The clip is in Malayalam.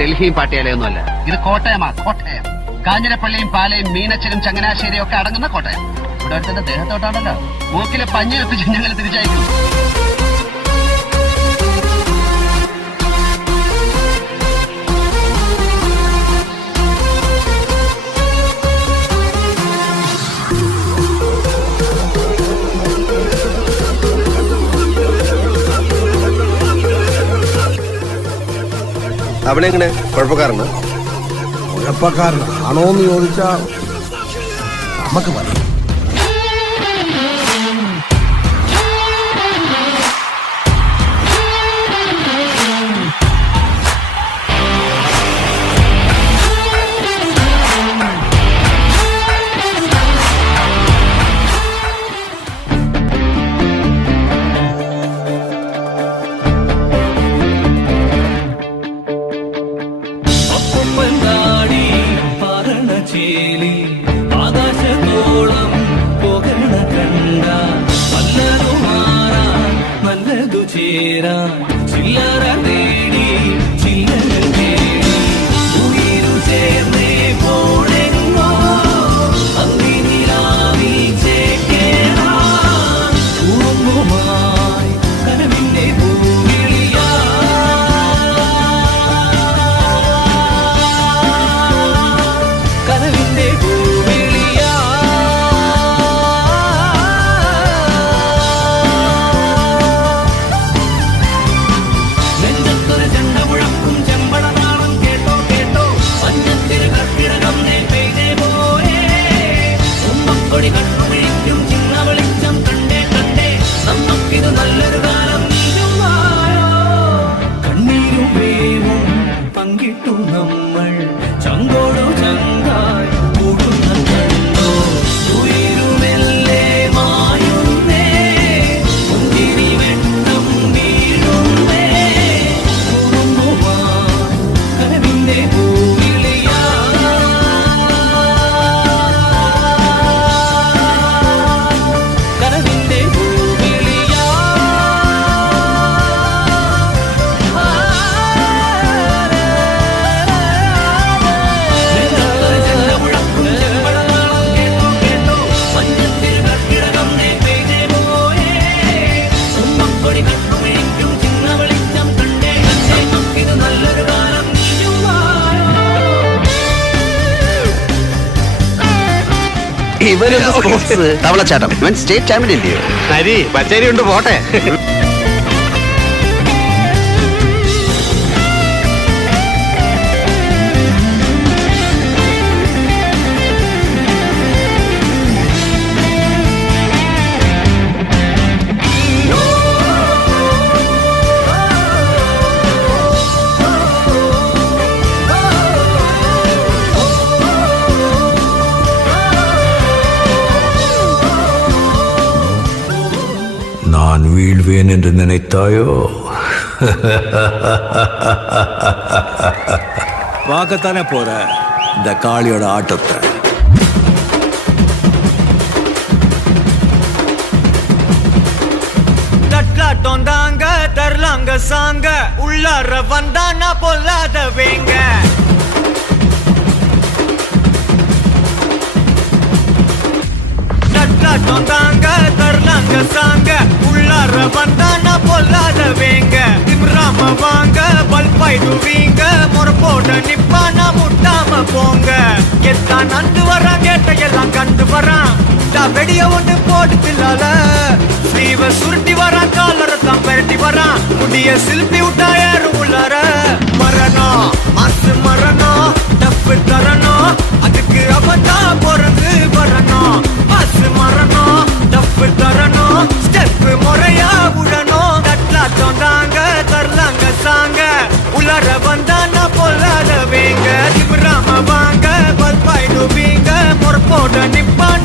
ഡൽഹിയും പാട്ടിയാലയൊന്നുമല്ല. ഇത് കോട്ടയമാ, കോട്ടയം. കാഞ്ഞിരപ്പള്ളിയും പാലയും മീനച്ചനും ചങ്ങനാശ്ശേരിയും ഒക്കെ അടങ്ങുന്ന കോട്ടയം. ഇവിടെ അടുത്തിന്റെ ദേഹത്തോട്ടാണല്ലോ. മൂക്കിലെ പഞ്ഞി വെപ്പിച്ച് ഞങ്ങൾ തിരിച്ചയക്കും. അവിടെ എങ്ങനെ കുഴപ്പക്കാരനാ? കുഴപ്പക്കാരനാണോന്ന് ചോദിച്ചാ നമുക്ക് പറയാം. ആകാശത്തോളം പോകണ കണ്ട നല്ലതു മാറാൻ നല്ലതു ചേരാൻ ചില്ലറ തേടി ചില്ലകൾ തേടി ഉയിരു ചേർന്നേ പോണെങ്ങോ അന്തിനിലാവിൽ ചേക്കേറാൻ കുറുമ്പുമായി കനവിന്റെ പൂവിളിയാ കനവിന്റെ പങ്കിട്ടു നമ്മൾ ചങ്കോടു ചങ്കായി കൂടുന്ന കണ്ടോ ഉയരുമെല്ലേ മായുന്നേ മുന്തിരി വെട്ടം വീഴുന്നേ കുറുമ്പുമായി കനവിന്റെ പൂവിളിയാ കനവിന്റെ പൂവിളിയാ ഇവരൊന്ന് സ്പോർട്സ് തവളച്ചാട്ടം. ഇവൻ സ്റ്റേറ്റ് ചാമ്പ്യൻ ഇല്ലയോ? ഹരി പച്ചരി ഉണ്ട് പോട്ടെ. நான் வீழ்வேன் என்று நினைத்தாயோ? பார்க்கத்தானே போற இந்த காளியோட ஆட்டத்தை. தட்லாட்டம் தாங்க தரலாங்க சாங்க உள்ளார வந்தானா பொல்லாத வேங்க தட்லாட்டம் தாங்க தரலாங்க சாங்க உள்ளார வந்தானா பொல்லாத வேங்க திம்ராம வாங்க பல்பாய்டுவீங்க முறப்போட நிப்பானா முட்டாம போங்க எத்தான் நண்டு வரான் கேட்டையெல்லாம் கண்டு வரான் வெடிய ஒன்று போட்டுலால ஸ்லீவ சுருட்டி வரான் காலரத்தான் பெரட்டி வரான் முடிய சில்பி விட்டா ஏறும் உள்ளார மரணம் மாசு மரணம் டப்பு தரணும் அதுக்கு அவதான் பிறந்து வரணும் மாசு மரணம் டப்பு தரணும் ஸ்டெப் முறையா விடணும் தட்லாட்டம் தாங்க தரலாங்க சாங்க உள்ளார வந்தானா பொல்லாத வேங்க திமிராம வாங்க பல்பாய்டுவீங்க முறப்போட நிப்பான